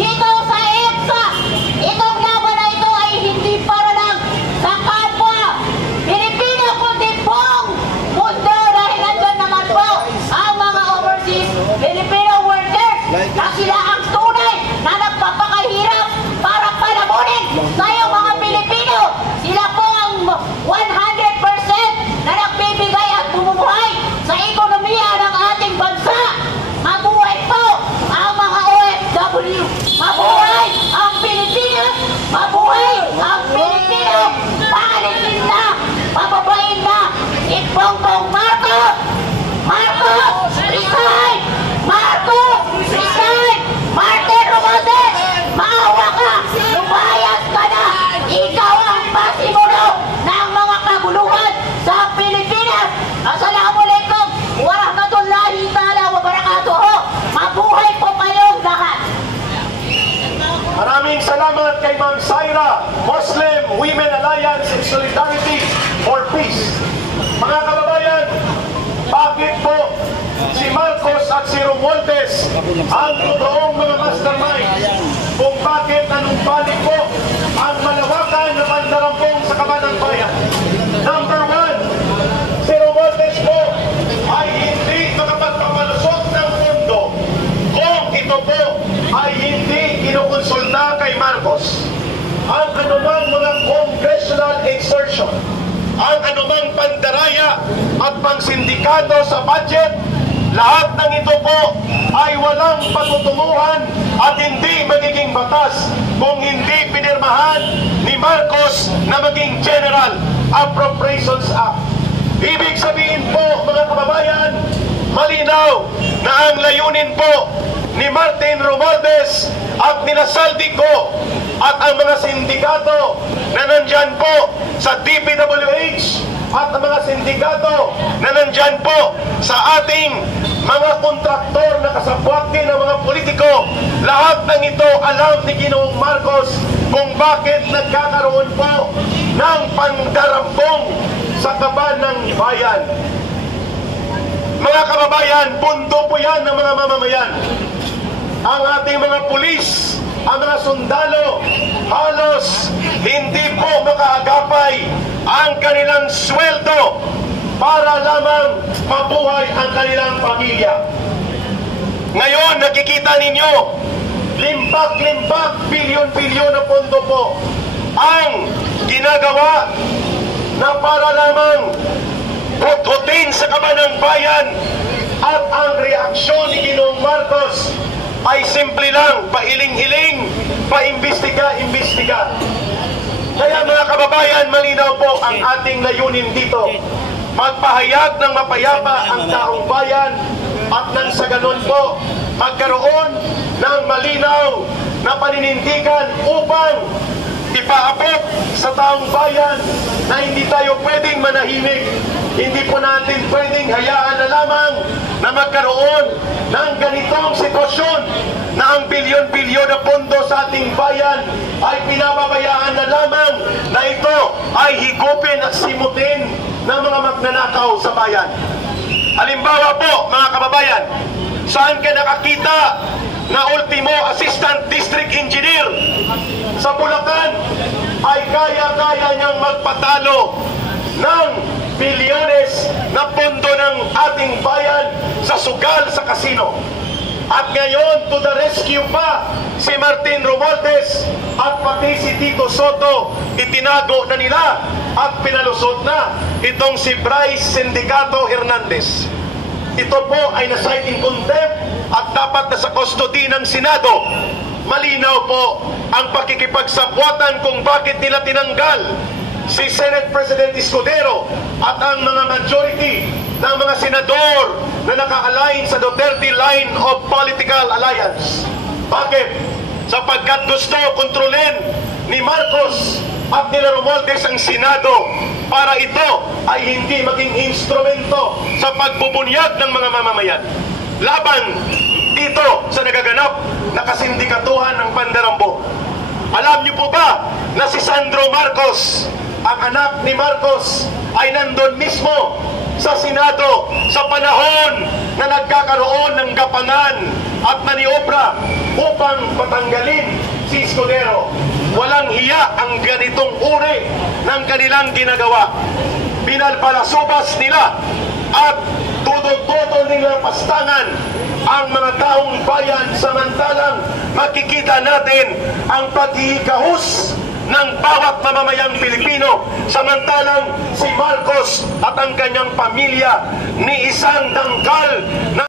dito sa EDSA. Itong laban na ito ay hindi para lang sa kapwa Pilipino, kundi buong mundo, dahil nandyan naman po ang mga overseas Filipino workers na sila ang tunay na nagpapakahirap para palamunin tayo mga Pilipino. Sila po ang 100% na nagbibigay at bumubuhay sa ekonomiya ng ating bansa. Mabuhay po ang mga OFW. Mabuhay ang Pilipinas. Mabuhay ang Pilipino. Paalisin na, pababain na si Bongbong Marcos. Marcos, resign! Marcos, resign! Martin Romualdez, maawa ka! Lumayas ka na! Ikaw ang pasimulo ng mga kaguluhan sa Pilipinas! Assalamualaikum warahmatullahi ta'ala wabarakatuh! Mabuhay po kayong lahat! Maraming salamat kay Ma'am Zaira, Muslim Women Alliance in Solidarity for Peace. Mga kababayan, bakit po si Marcos at si Romualdez ang totoong mga mastermind kung bakit anumbalik po ang malawakan na pandarampong sa Kabanang Bayan? Number one, si Romualdez po ay hindi makapagpapalusot ng mundo kung ito po ay hindi kinukonsulta kay Marcos. Ang anumang mga congressional exertion, ang anumang pandaraya at pangsindikato sa budget, lahat ng ito po ay walang patutunguhan at hindi magiging batas kung hindi pinirmahan ni Marcos na maging General Appropriations Act. Ibig sabihin po, mga kababayan, malinaw na ang layunin po ni Martin Romualdez at nila Saldico at ang mga sindikato na nandyan po sa DPWH at ang mga sindikato na nandyan po sa ating mga kontraktor na kasabwat din ng mga politiko, lahat ng ito alam ni Ginoong Marcos kung bakit nagkakaroon po ng pandarambong sa Kabanang Bayan. Mga kababayan, pundo po yan ng mga mamamayan. Ang ating mga pulis, ang mga sundalo, halos hindi po makaagapay ang kanilang sweldo para lamang mabuhay ang kanilang pamilya. Ngayon, nakikita ninyo, limpak-limpak, bilyon-bilyon na pondo po ang ginagawa na para lamang hut-hutin sa Kabanang Bayan, at ang reaksyon ni Ginoong Marcos ay simple lang, pailing-iling, paimbestiga-imbestiga. Kaya mga kababayan, malinaw po ang ating layunin dito. Magpahayag ng mapayapa ang taong bayan at nang sa ganun po, magkaroon ng malinaw na paninindigan upang ipaabot sa taong bayan na hindi tayo pwedeng manahimik. Hindi po natin pwedeng hayaan na lamang na magkaroon ng ganitong sitwasyon na ang bilyon-bilyon na pondo sa ating bayan ay pinababayaan na lamang na ito ay higupin at simutin ng mga magnanakaw sa bayan. Halimbawa po, mga kababayan, saan ka nakakita na ultimo assistant district engineer sa Bulacan ay kaya-kaya niyang magpatalo ng bilyones na pondo ng ating bayan sa sugal sa kasino? At ngayon, to the rescue pa si Martin Romualdez at pati si Tito Soto, itinago na nila at pinalusot na itong si Bryce Sindicato Hernandez. Ito po ay na-cite in contempt at dapat na sa custody ng Senado. Malinaw po ang pakikipagsabwatan kung bakit nila tinanggal si Senate President Escudero at ang mga majority ng mga senador na naka-align sa Duterte line of political alliance. Bakit? Sapagkat gusto kontrolin ni Marcos at nila Romualdez ang Senado para ito ay hindi maging instrumento sa pagbubunyag ng mga mamamayan laban dito sa nagaganap na kasindikatuhan ng pandarambo. Alam niyo po ba na si Sandro Marcos, ang anak ni Marcos, ay nandun mismo sa Senado sa panahon na nagkakaroon ng gapangan at maniobra upang patanggalin si Escudero. Walang hiya ang ganitong uri ng kanilang ginagawa. Pinalpalasubas nila at tudod-todo nilang pastangan ang mga taong bayan, samantalang makikita natin ang paghihikahus ng bawat mamamayang Pilipino, samantalang si Marcos at ang kanyang pamilya ni isang dangkal na